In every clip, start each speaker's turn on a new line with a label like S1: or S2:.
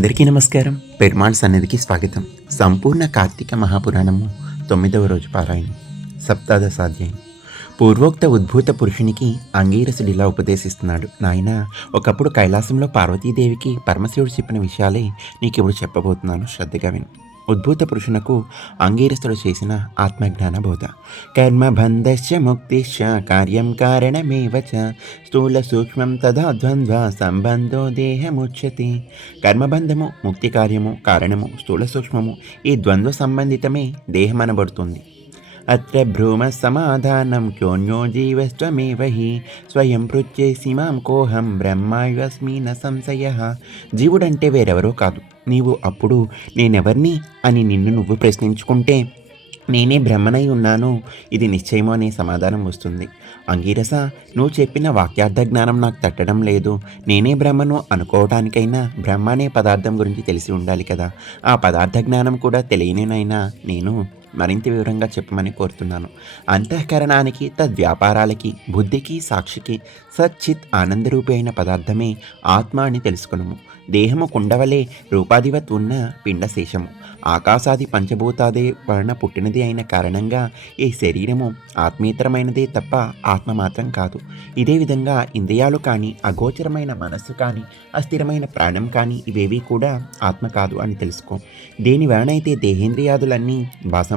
S1: అందరికీ నమస్కారం. పెరుమాళ్ సన్నిధికి స్వాగతం. సంపూర్ణ కార్తీక మహాపురాణము తొమ్మిదవ రోజు పారాయణం. సప్తాదశాధ్యాయం. పూర్వోక్త ఉద్భూత పురుషునికి అంగీరసుడు ఇలా ఉపదేశిస్తున్నాడు. నాయన ఒకప్పుడు కైలాసంలో పార్వతీదేవికి పరమశివుడు చెప్పిన విషయాలే నీకు ఇప్పుడు చెప్పబోతున్నాను. శ్రద్ధగా విను. ఉద్భూత పురుషునకు అంగీరస్తుడు చేసిన ఆత్మజ్ఞాన బోధ కర్మబంధశ్చ ముక్తిశ్చ కార్యం కారణమేవ స్థూల సూక్ష్మం తదా ద్వంద్వ సంబంధో దేహముచ్యతి. కర్మబంధము ముక్తి కార్యము కారణము స్థూల సూక్ష్మము ఈ ద్వంద్వ సంబంధితమే దేహమనబడుతుంది. అత్ర భ్రూమ సమాధానం క్యోన్యో జీవస్వమేవ హి స్వయం పృచ్చేసి మాం కోహం బ్రహ్మాయస్మి న సంశయ. జీవుడంటే వేరెవరో కాదు. నీవు అప్పుడు నేనెవరిని అని నిన్ను నువ్వు ప్రశ్నించుకుంటే నేనే బ్రహ్మనై ఉన్నాను. ఇది నిశ్చయమో అనే సమాధానం వస్తుంది. అంగీరస నువ్వు చెప్పిన వాక్యార్థ జ్ఞానం నాకు తట్టడం లేదు. నేనే బ్రహ్మను అనుకోవటానికైనా బ్రహ్మ అనే పదార్థం గురించి తెలిసి ఉండాలి కదా. ఆ పదార్థ జ్ఞానం కూడా తెలియనేనైనా నేను మరింత వివరంగా చెప్పమని కోరుతున్నాను. అంతఃకరణానికి తద్వ్యాపారాలకి బుద్ధికి సాక్షికి సచ్చిత్ ఆనందరూపి అయిన పదార్థమే ఆత్మ అని తెలుసుకునము. దేహము కుండవలే రూపాధివత్ ఉన్న పిండశేషము. ఆకాశాది పంచభూతాదే వలన పుట్టినది అయిన కారణంగా ఈ శరీరము ఆత్మీతరమైనదే తప్ప ఆత్మ మాత్రం కాదు. ఇదే విధంగా ఇంద్రియాలు కానీ అగోచరమైన మనస్సు కానీ అస్థిరమైన ప్రాణం కానీ ఇవేవి కూడా ఆత్మ కాదు అని తెలుసుకో. దేని వలనైతే దేహేంద్రియాదులన్నీ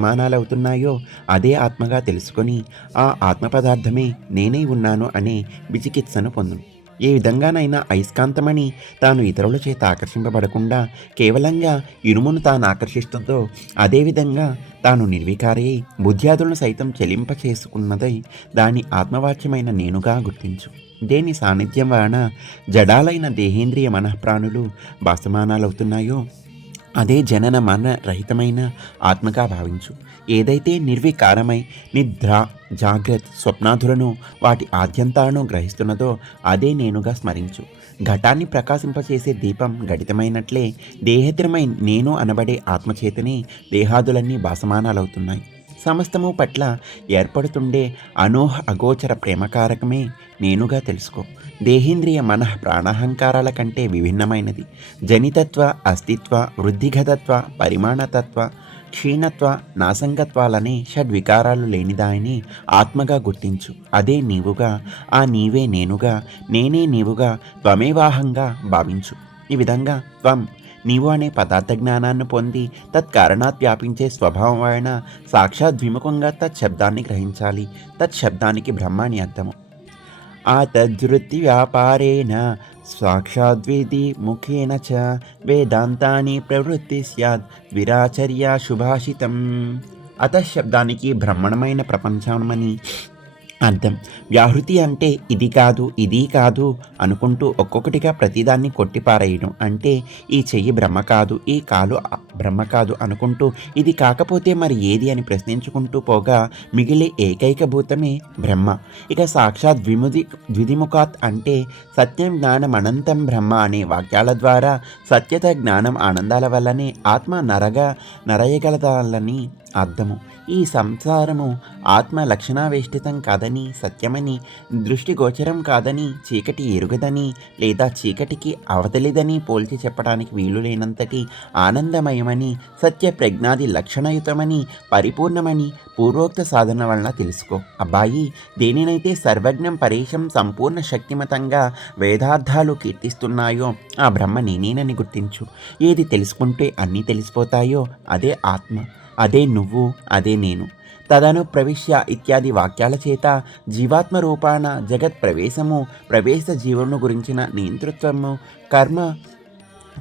S1: భాసమానాలవుతున్నాయో అదే ఆత్మగా తెలుసుకొని ఆ ఆత్మ పదార్థమే నేనే ఉన్నాను అనే విచికిత్సను పొందును. ఏ విధంగానైనా అయస్కాంతమని తాను ఇతరుల చేత ఆకర్షింపబడకుండా కేవలంగా ఇనుమును తాను ఆకర్షిస్తుందో అదేవిధంగా తాను నిర్వికారయ్యి బుద్ధ్యాదులను సైతం చెలింప చేసుకున్నదై దాని ఆత్మవాచ్యమైన నేనుగా గుర్తించు. దేని సాన్నిధ్యం వలన జడాలైన దేహేంద్రియ మనఃప్రాణులు భాసమానాలవుతున్నాయో అదే జనన మరణ రహితమైన ఆత్మగా భావించు. ఏదైతే నిర్వికారమై నిద్ర జాగ్రత్త స్వప్నాధులను వాటి ఆద్యంతాలను గ్రహిస్తున్నదో అదే నేనుగా స్మరించు. ఘటాన్ని ప్రకాశింపచేసే దీపం ఘటితమైనట్లే దేహేతరమై నేను అనబడే ఆత్మచేతనే దేహాదులన్నీ భాసమానాలవుతున్నాయి. సమస్తము పట్ల ఏర్పడుతుండే అనోహ అగోచర ప్రేమకారకమే నేనుగా తెలుసుకో. దేహేంద్రియ మనః ప్రాణాహంకారాల కంటే విభిన్నమైనది. జనితత్వ అస్తిత్వ వృద్ధిగతత్వ పరిమాణతత్వ క్షీణత్వ నాసంగత్వాలనే షడ్వికారాలు లేనిదాయని ఆత్మగా గుర్తించు. అదే నీవుగా ఆ నీవే నేనుగా నేనే నీవుగా త్వమేవాహంగా భావించు. ఈ విధంగా త్వం నీవు అనే పదార్థ జ్ఞానాన్ని పొంది తత్కారణాత్ వ్యాపించే స్వభావం వలన సాక్షాత్ విముఖంగా తత్శబ్దాన్ని గ్రహించాలి. తత్శబ్దానికి బ్రహ్మాని అర్థము. ఆ తద్వృత్తి వ్యాపారేణ సాక్షాద్విధి ముఖేన చ వేదాంతాన్ని ప్రవృత్తి స్యాద్ విరాచర్య శుభాషితం. అత శబ్దానికి బ్రహ్మణమైన ప్రపంచమని అర్థం. వ్యాహృతి అంటే ఇది కాదు ఇది కాదు అనుకుంటూ ఒక్కొక్కటిగా ప్రతిదాన్ని కొట్టిపారేయడం అంటే ఈ చెయ్యి బ్రహ్మ కాదు ఈ కాలు బ్రహ్మ కాదు అనుకుంటూ ఇది కాకపోతే మరి ఏది అని ప్రశ్నించుకుంటూ పోగా మిగిలే ఏకైక భూతమే బ్రహ్మ. ఇక సాక్షాత్ ద్విముది ద్విధిముఖాత్ అంటే సత్యం జ్ఞానం అనంతం బ్రహ్మ అనే వాక్యాల ద్వారా సత్యత జ్ఞానం ఆనందాల వల్లనే ఆత్మ నరగా నరయగలదాలని అర్థము. ఈ సంసారము ఆత్మ లక్షణావేష్టితం కాదని సత్యమని దృష్టిగోచరం కాదని చీకటి ఎరుగదని లేదా చీకటికి అవతలిదని పోల్చి చెప్పడానికి వీలు లేనంతటి ఆనందమయమని సత్య ప్రజ్ఞాది లక్షణయుతమని పరిపూర్ణమని పూర్వోక్త సాధన వలన తెలుసుకో. అబ్బాయి దేనినైతే సర్వజ్ఞం పరేషం సంపూర్ణ శక్తిమతంగా వేదార్థాలు కీర్తిస్తున్నాయో ఆ బ్రహ్మ నేనేనని గుర్తించు. ఏది తెలుసుకుంటే అన్నీ తెలిసిపోతాయో అదే ఆత్మ. అదే నువ్వు అదే నేను. తదను ప్రవిశ్య ఇత్యాది వాక్యాల చేత జీవాత్మ రూపాన జగత్ ప్రవేశము ప్రవేశ జీవులను గురించిన నియంతృత్వము కర్మ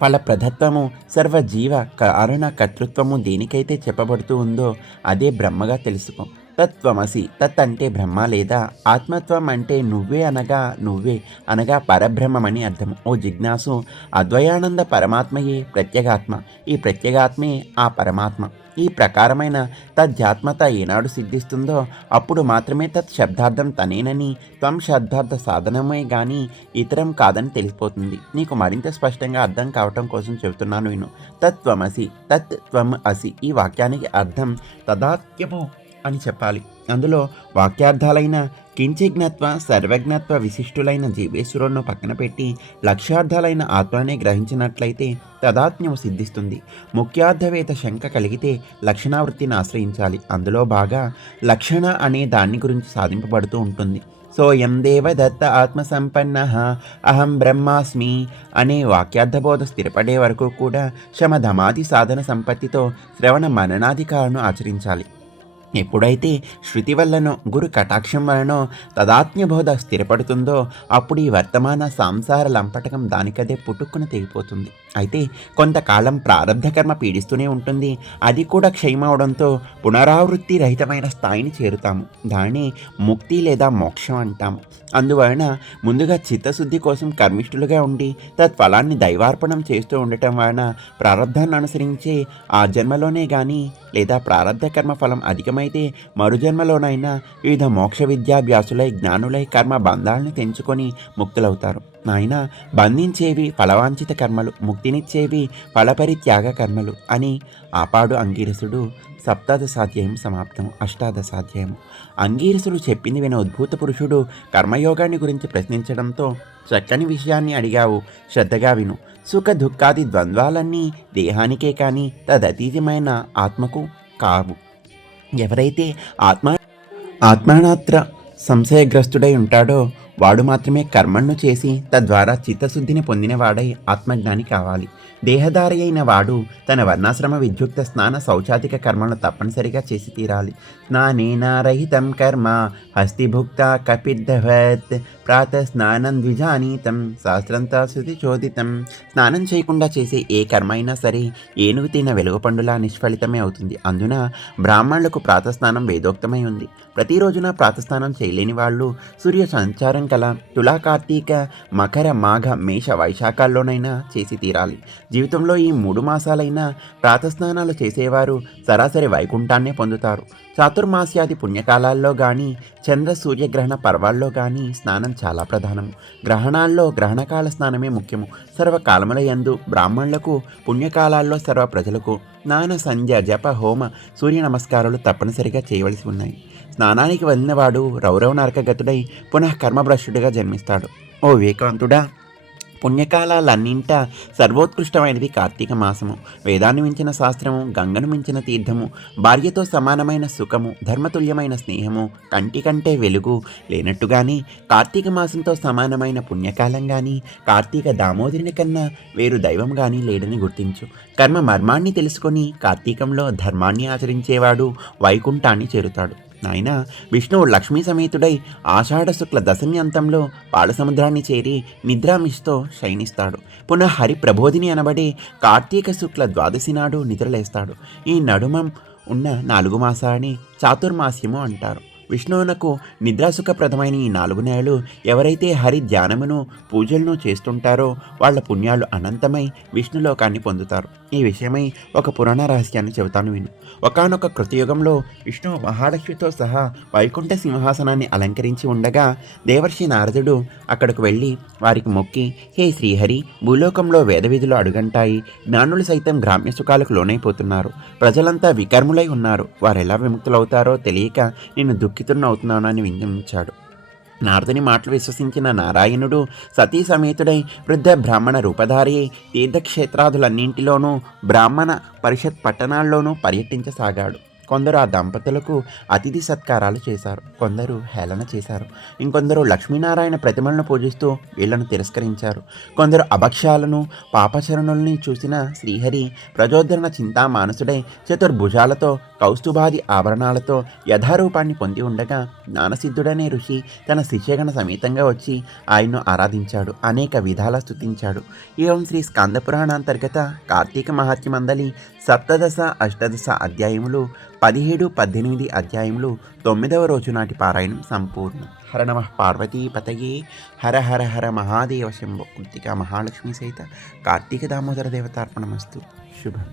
S1: ఫల ప్రధత్వము సర్వజీవ కారణ కర్తృత్వము దేనికైతే చెప్పబడుతూ ఉందో అదే బ్రహ్మగా తెలుసుకో. తత్వమసి తత్ అంటే బ్రహ్మ లేదా ఆత్మత్వం అంటే నువ్వే అనగా నువ్వే అనగా పరబ్రహ్మమని అర్థం ఓ జిజ్ఞాసు అద్వయానంద పరమాత్మయే ప్రత్యేగాత్మ. ఈ ప్రత్యేగాత్మే ఆ పరమాత్మ. ఈ ప్రకారమైన తద్ధ్యాత్మత ఏనాడు సిద్ధిస్తుందో అప్పుడు మాత్రమే తత్ శబ్దార్థం తనేనని త్వం శబ్దార్థ సాధనమే గాని ఇతరం కాదని తెలిసిపోతుంది. నీకు మరింత స్పష్టంగా అర్థం కావటం కోసం చెబుతున్నాను నేను తత్వమసి తత్ త్వం అసి ఈ వాక్యానికి అర్థం తదాత్యము అని చెప్పాలి. అందులో వాక్యార్థాలైన కించిజ్ఞత్వ సర్వజ్ఞత్వ విశిష్టులైన జీవేశ్వరులను పక్కన పెట్టి లక్ష్యార్థాలైన ఆత్మనే గ్రహించినట్లయితే తదాత్మ్యము సిద్ధిస్తుంది. ముఖ్యార్థవేత శంక కలిగితే లక్షణావృత్తిని ఆశ్రయించాలి. అందులో బాగా లక్షణ అనే దాన్ని గురించి సాధింపబడుతూ ఉంటుంది. సోయం దేవదత్త ఆత్మసంపన్న అహం బ్రహ్మాస్మి అనే వాక్యార్థబోధ స్థిరపడే వరకు కూడా శమధమాది సాధన సంపత్తితో శ్రవణ మననాధికారను ఆచరించాలి. ఎప్పుడైతే శృతి వల్లనో గురు కటాక్షం వలనో తదాత్మ్యబోధ స్థిరపడుతుందో అప్పుడు ఈ వర్తమాన సాంసార లంపటకం దానికదే పుట్టుక్కున తెగిపోతుంది. అయితే కొంతకాలం ప్రారంధ కర్మ పీడిస్తూనే ఉంటుంది. అది కూడా క్షయమవడంతో పునరావృత్తి రహితమైన స్థాయిని చేరుతాము. దాన్ని ముక్తి లేదా మోక్షం అంటాము అందువలన ముందుగా చిత్తశుద్ధి కోసం కర్మిష్ఠులుగా ఉండి తత్ఫలాన్ని దైవార్పణం చేస్తూ ఉండటం వలన ప్రారంధాన్ని అనుసరించే ఆ జన్మలోనే కానీ లేదా ప్రారంధ కర్మ ఫలం అధికమైతే మరుజన్మలోనైనా వివిధ మోక్ష విద్యాభ్యాసులై జ్ఞానులై కర్మ బంధాలను తెంచుకొని ముక్తులవుతారు. నాయన బంధించేవి ఫలవాంఛిత కర్మలు ముక్తినిచ్చేవి ఫలపరిత్యాగ కర్మలు అని ఆపాడు అంగీరసుడు సప్తాదశాధ్యాయం సమాప్తం అష్టాదశాధ్యాయం. అంగీరసుడు చెప్పింది విన ఉద్భూత పురుషుడు కర్మయోగాన్ని గురించి ప్రశ్నించడంతో చక్కని విషయాన్ని అడిగావు శ్రద్ధగా విను. సుఖ దుఃఖాది ద్వంద్వాలన్నీ దేహానికే కానీ తదతీతమైన ఆత్మకు కావు. ఎవరైతే ఆత్మ ఆత్మానాత్ర సంశయగ్రస్తుడై ఉంటాడో వాడు మాత్రమే కర్మను చేసి తద్వారా చిత్తశుద్ధిని పొందినవాడై ఆత్మజ్ఞాని కావాలి. దేహదారి అయిన వాడు తన వర్ణాశ్రమ విద్యుక్త స్నాన శౌచాధిక కర్మలను తప్పనిసరిగా చేసి తీరాలి. స్నానేనారహితం కర్మ హస్తిభుక్త కపిద్ధవత్ ప్రాత స్నానం ద్విజానీతం శాస్త్రంతా శృతి చోదితం. స్నానం చేయకుండా చేసే ఏ కర్మ అయినా సరే ఏనుగు తిన వెలుగు పండులా నిష్ఫలితమే అవుతుంది. అందున బ్రాహ్మణులకు ప్రాతస్నానం వేదోక్తమై ఉంది. ప్రతిరోజున ప్రాతస్నానం చేయలేని వాళ్ళు సూర్య సంచారం కల తులా కార్తీక మకర మాఘ మేష వైశాఖాల్లోనైనా చేసి తీరాలి. జీవితంలో ఈ మూడు మాసాలైనా ప్రాతస్నానాలు చేసేవారు సరాసరి వైకుంఠాన్నే పొందుతారు. చాతుర్మాస్యాది పుణ్యకాలాల్లో కానీ చంద్ర సూర్యగ్రహణ పర్వాల్లో కానీ స్నానం చాలా ప్రధానం. గ్రహణాల్లో గ్రహణకాల స్నానమే ముఖ్యము. సర్వకాలముల యందు బ్రాహ్మణులకు పుణ్యకాలాల్లో సర్వ ప్రజలకు స్నాన సంధ్య జప హోమ సూర్య నమస్కారాలు తప్పనిసరిగా చేయవలసి ఉన్నాయి. స్నానానికి వెళ్ళినవాడు రౌరవ నరకగతుడై పునః కర్మభ్రష్టుడిగా జన్మిస్తాడు. ఓ వివేకాంతుడా! పుణ్యకాలాలన్నింట సర్వోత్కృష్టమైనది కార్తీక మాసము. వేదాన్ని మించిన శాస్త్రము గంగను మించిన తీర్థము భార్యతో సమానమైన సుఖము ధర్మతుల్యమైన స్నేహము కంటి కంటే వెలుగు లేనట్టుగాని కార్తీక మాసంతో సమానమైన పుణ్యకాలం కానీ కార్తీక దామోదరుని కన్నా వేరు దైవం కానీ లేడని గుర్తించు. కర్మ మర్మాన్ని తెలుసుకొని కార్తీకంలో ధర్మాన్ని ఆచరించేవాడు వైకుంఠాన్ని చేరుతాడు. నాయన విష్ణువు లక్ష్మీ సమేతుడై ఆషాఢ శుక్ల దశమి అంతంలో పాలసముద్రాన్ని చేరి నిద్రామిష్తో శయనిస్తాడు. పునః హరి ప్రబోధిని అనబడే కార్తీక శుక్ల ద్వాదశి నాడు నిద్రలేస్తాడు. ఈ నడుమం ఉన్న నాలుగు మాసాన్ని చాతుర్మాస్యము అంటారు. విష్ణువునకు నిద్రాసుఖప్రదమైన ఈ నాలుగు నెలలు ఎవరైతే హరి ధ్యానమును పూజలను చేస్తుంటారో వాళ్ళ పుణ్యాలు అనంతమై విష్ణులోకాన్ని పొందుతారు. ఈ విషయమై ఒక పురాణ రహస్యాన్ని చెబుతాను విను. ఒకనొక కృతయుగంలో విష్ణువు మహాలక్ష్మితో సహా వైకుంఠ సింహాసనాన్ని అలంకరించి ఉండగా దేవర్షి నారదుడు అక్కడికి వెళ్ళి వారికి మొక్కి హే శ్రీహరి భూలోకంలో వేదవిధులు అడుగంటాయి. జ్ఞానులు సైతం గ్రామ్య సుఖాలకు లోనైపోతున్నారు. ప్రజలంతా వికర్ములై ఉన్నారు. వారు ఎలా విముక్తులవుతారో తెలియక నేను దుఃఖితున్న అవుతున్నానని విన్నవించాడు నారదుని మాటలు విశ్వసించిన నారాయణుడు సతీ సమేతుడై వృద్ధ బ్రాహ్మణ రూపధారి తీర్థక్షేత్రాదులన్నింటిలోనూ బ్రాహ్మణ పరిషత్ పట్టణాల్లోనూ పర్యటించసాగాడు. కొందరు ఆ దంపతులకు అతిథి సత్కారాలు చేశారు. కొందరు హేళన చేశారు. ఇంకొందరు లక్ష్మీనారాయణ ప్రతిమలను పూజిస్తూ వీళ్ళను తిరస్కరించారు. కొందరు అభక్ష్యాలను పాపచరణుల్ని చూసిన శ్రీహరి ప్రచోదరణ చింతా మానసుడై చతుర్భుజాలతో కౌస్తుభాది ఆభరణాలతో యథారూపాన్ని పొంది ఉండగా జ్ఞానసిద్ధుడనే ఋషి తన శిష్యగణ సమేతంగా వచ్చి ఆయన్ను ఆరాధించాడు అనేక విధాల స్తుతించాడు. ఏం శ్రీ స్కందపురాణాంతర్గత కార్తీక మహాత్మ్యమందలి సప్తదశ అష్టదశ అధ్యాయములు పదిహేడు పద్దెనిమిది అధ్యాయములు తొమ్మిదవ రోజు నాటి పారాయణం సంపూర్ణం. హర నమ పార్వతీపతయే హర హర హర మహాదేవ శంభో కృతిక మహాలక్ష్మి సహిత కార్తీక దామోదర దేవతార్పణమస్తు. శుభం.